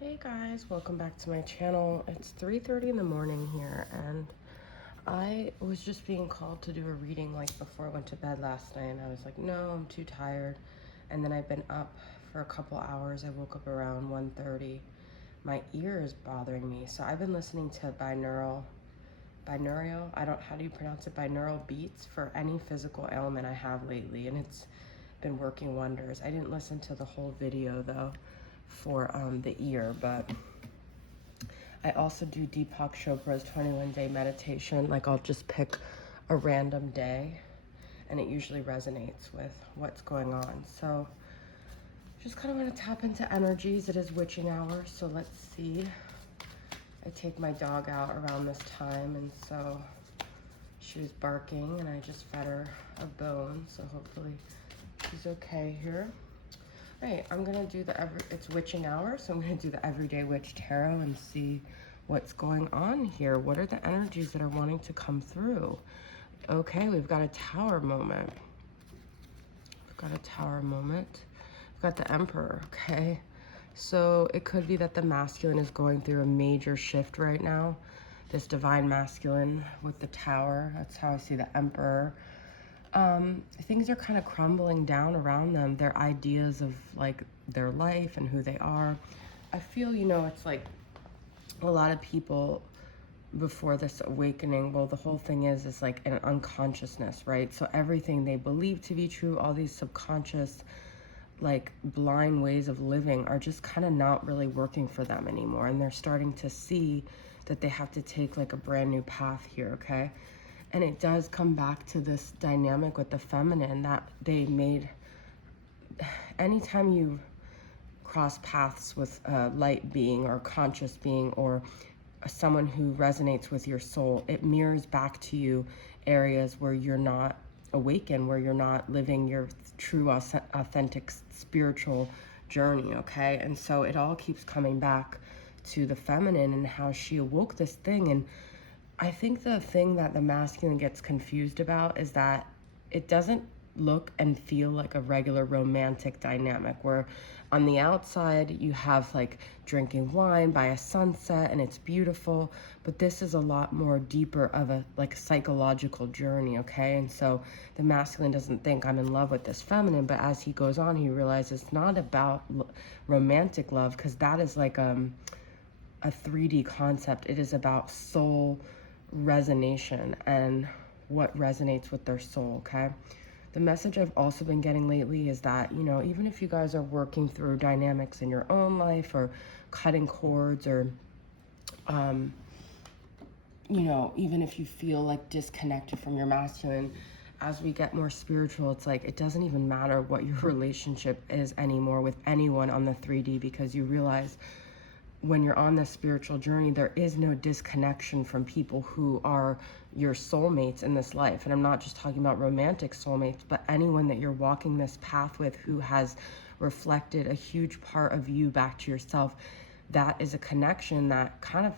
Hey guys, welcome back to my channel. It's 3:30 in the morning here, and I was just being called to do a reading like before I went to bed last night, and I was like, no, I'm too tired. And then I've been up for a couple hours. I woke up around 1:30. My ear is bothering me, so I've been listening to binaural, how do you pronounce it? Binaural beats for any physical ailment I have lately, and it's been working wonders. I didn't listen to the whole video though for the ear, but I also do Deepak Chopra's 21-day meditation. Like, I'll just pick a random day and it usually resonates with what's going on. So just kind of want to tap into energies. It is witching hour, so let's see. I take my dog out around this time, and so she was barking and I just fed her a bone, so hopefully she's okay here. All right, I'm gonna do it's witching hour, so I'm gonna do the Everyday Witch Tarot and see what's going on here. What are the energies that are wanting to come through? Okay, we've got a tower moment. We've got a tower moment. We've got the Emperor, okay? So it could be that the masculine is going through a major shift right now. This divine masculine with the tower, that's how I see the Emperor. Things are kind of crumbling down around them, their ideas of like their life and who they are. I feel, it's like a lot of people before this awakening, well, the whole thing is like an unconsciousness, right? So everything they believe to be true, all these subconscious, like blind ways of living are just kind of not really working for them anymore. And they're starting to see that they have to take like a brand new path here, okay? And it does come back to this dynamic with the feminine that they made. Anytime you cross paths with a light being or conscious being or someone who resonates with your soul, it mirrors back to you areas where you're not awakened, where you're not living your true, authentic spiritual journey, okay? And so it all keeps coming back to the feminine and how she awoke this thing. And I think the thing that the masculine gets confused about is that it doesn't look and feel like a regular romantic dynamic where on the outside you have like drinking wine by a sunset and it's beautiful, but this is a lot more deeper of a like psychological journey, okay? And so the masculine doesn't think I'm in love with this feminine, but as he goes on he realizes it's not about romantic love, because that is like a 3D concept. It is about soul resonation and what resonates with their soul, okay? The message I've also been getting lately is that, even if you guys are working through dynamics in your own life or cutting cords or, even if you feel like disconnected from your masculine, as we get more spiritual, it's like it doesn't even matter what your relationship is anymore with anyone on the 3D, because you realize when you're on this spiritual journey, there is no disconnection from people who are your soulmates in this life. And I'm not just talking about romantic soulmates, but anyone that you're walking this path with who has reflected a huge part of you back to yourself. That is a connection that kind of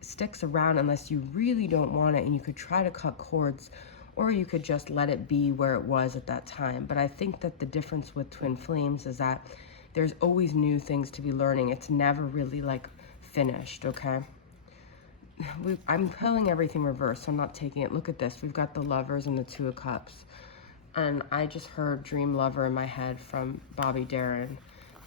sticks around unless you really don't want it, and you could try to cut cords, or you could just let it be where it was at that time. But I think that the difference with twin flames is that there's always new things to be learning. It's never really like finished, okay? I'm pulling everything reversed, so I'm not taking it. Look at this. We've got the Lovers and the Two of Cups. And I just heard Dream Lover in my head from Bobby Darin.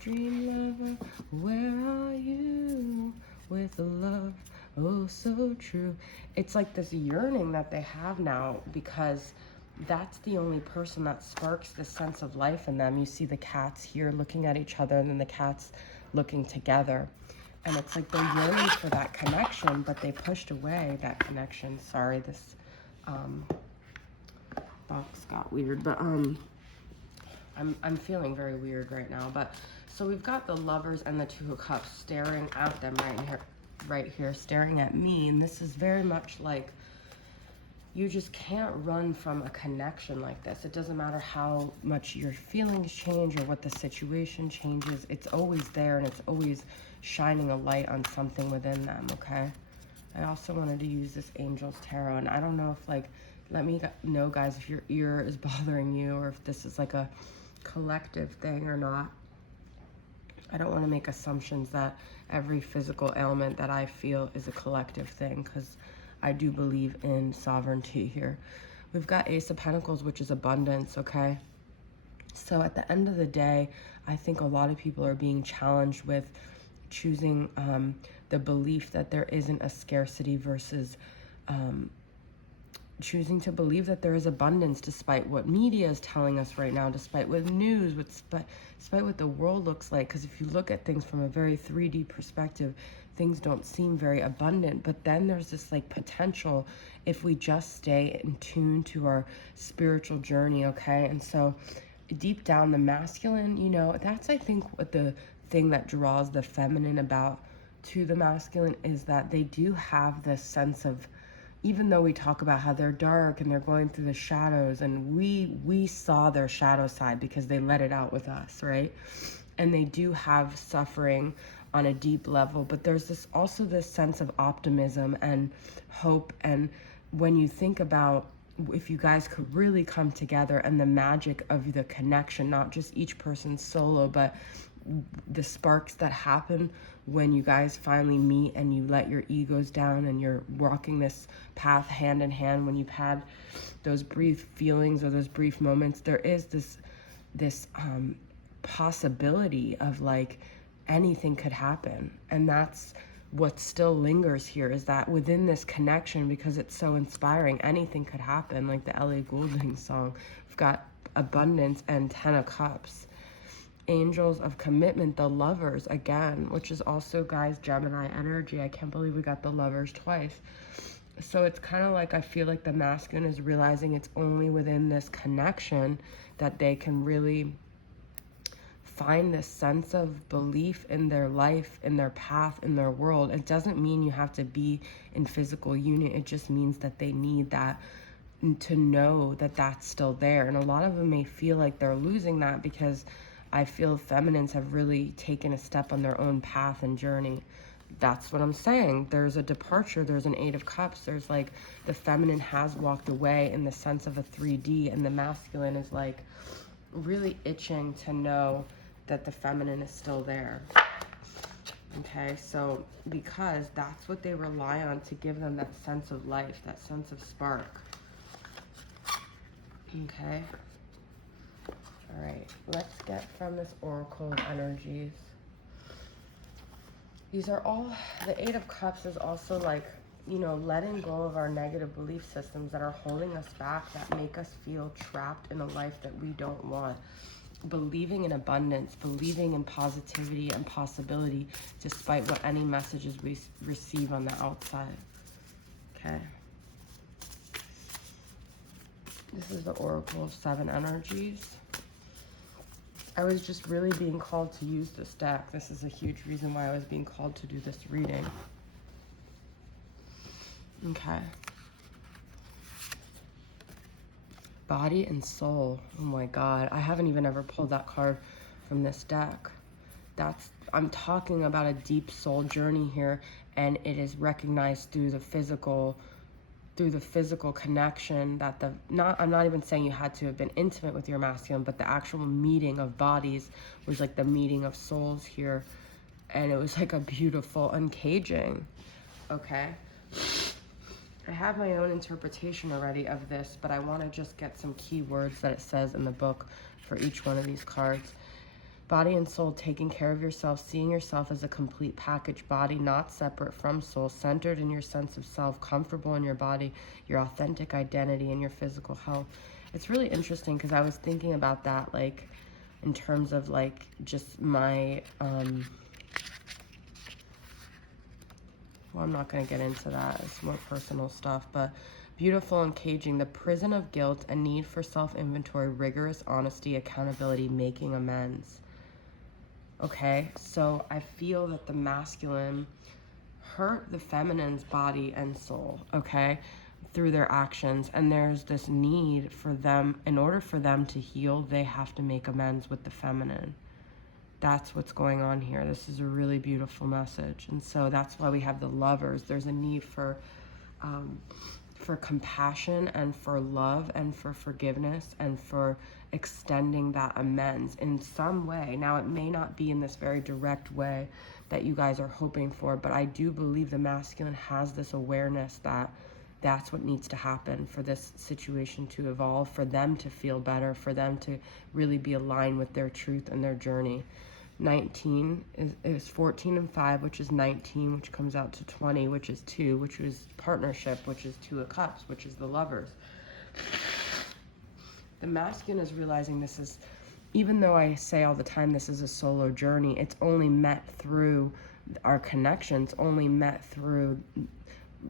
Dream lover, where are you with the love? Oh, so true. It's like this yearning that they have now, because that's the only person that sparks this sense of life in them. You see the cats here looking at each other, and then the cats looking together. And it's like they're yearning for that connection, but they pushed away that connection. Sorry, this box got weird, but I'm feeling very weird right now. But so we've got the Lovers and the Two of Cups staring at them right here, staring at me. And this is very much like, you just can't run from a connection like this. It doesn't matter how much your feelings change or what the situation changes. It's always there, and it's always shining a light on something within them, okay? I also wanted to use this Angel's Tarot, and I don't know if, like, let me know, guys, if your ear is bothering you or if this is like a collective thing or not. I don't want to make assumptions that every physical ailment that I feel is a collective thing, because I do believe in sovereignty here. We've got Ace of Pentacles, which is abundance, okay? So at the end of the day, I think a lot of people are being challenged with choosing the belief that there isn't a scarcity versus choosing to believe that there is abundance despite what media is telling us right now, despite what news, despite what the world looks like. Because if you look at things from a very 3D perspective, things don't seem very abundant. But then there's this like potential if we just stay in tune to our spiritual journey, okay? And so deep down, the masculine, you know, that's I think what the thing that draws the feminine about to the masculine is that they do have this sense of, even though we talk about how they're dark and they're going through the shadows, and we saw their shadow side because they let it out with us, right? And they do have suffering on a deep level, but there's this also this sense of optimism and hope. And when you think about if you guys could really come together and the magic of the connection, not just each person's solo, but the sparks that happen when you guys finally meet and you let your egos down and you're walking this path hand in hand, when you've had those brief feelings or those brief moments, there is this possibility of like anything could happen. And that's what still lingers here, is that within this connection, because it's so inspiring, anything could happen. Like the Ellie Goulding song, we've got abundance and 10 of cups. Angels of commitment, the lovers again, which is also, guys, Gemini energy. I can't believe we got the lovers twice. So it's kind of like I feel like the masculine is realizing it's only within this connection that they can really find this sense of belief in their life, in their path, in their world. It doesn't mean you have to be in physical union. It just means that they need that, to know that that's still there. And a lot of them may feel like they're losing that, because I feel feminines have really taken a step on their own path and journey. That's what I'm saying. There's a departure. There's an 8 of cups. There's like the feminine has walked away in the sense of a 3D, and the masculine is like really itching to know that the feminine is still there. Okay, so because that's what they rely on to give them that sense of life, that sense of spark. Okay. All right, let's get from this oracle of energies. These are all, the 8 of cups is also like, you know, letting go of our negative belief systems that are holding us back, that make us feel trapped in a life that we don't want. Believing in abundance, believing in positivity and possibility, despite what any messages we receive on the outside. Okay. This is the oracle of 7 energies. I was just really being called to use this deck. This is a huge reason why I was being called to do this reading. Okay. Body and soul. Oh my God. I haven't even ever pulled that card from this deck. I'm talking about a deep soul journey here, and it is recognized through the physical connection that I'm not even saying you had to have been intimate with your masculine, but the actual meeting of bodies was like the meeting of souls here. And it was like a beautiful uncaging. Okay. I have my own interpretation already of this, but I want to just get some key words that it says in the book for each one of these cards. Body and soul, taking care of yourself, seeing yourself as a complete package, body not separate from soul, centered in your sense of self, comfortable in your body, your authentic identity, and your physical health. It's really interesting because I was thinking about that, like, in terms of, like, just my, well, I'm not going to get into that. It's more personal stuff, but beautiful and caging, the prison of guilt, a need for self-inventory, rigorous honesty, accountability, making amends. Okay, so I feel that the masculine hurt the feminine's body and soul, okay, through their actions. And there's this need for them, in order for them to heal, they have to make amends with the feminine. That's what's going on here. This is a really beautiful message. And so that's why we have the lovers. There's a need for for compassion and for love and for forgiveness and for extending that amends in some way. Now, it may not be in this very direct way that you guys are hoping for, but I do believe the masculine has this awareness that that's what needs to happen for this situation to evolve, for them to feel better, for them to really be aligned with their truth and their journey. 19 is 14 and 5, which is 19, which comes out to 20, which is 2, which is partnership, which is 2 of Cups, which is the lovers. The masculine is realizing this is, even though I say all the time this is a solo journey, it's only met through our connections, only met through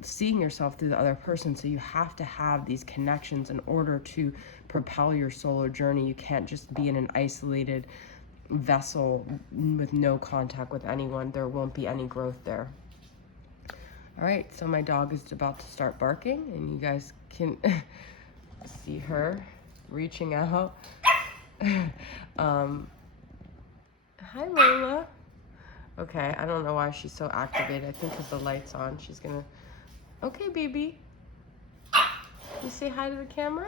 seeing yourself through the other person. So you have to have these connections in order to propel your solo journey. You can't just be in an isolated vessel with no contact with anyone. There won't be any growth there. All right, so my dog is about to start barking, and you guys can see her reaching out. Hi, Lola. Okay, I don't know why she's so activated. I think because the light's on. She's gonna... Okay, baby. You say hi to the camera?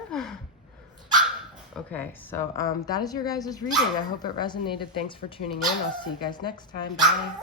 Okay, so that is your guys' reading. I hope it resonated. Thanks for tuning in. I'll see you guys next time. Bye.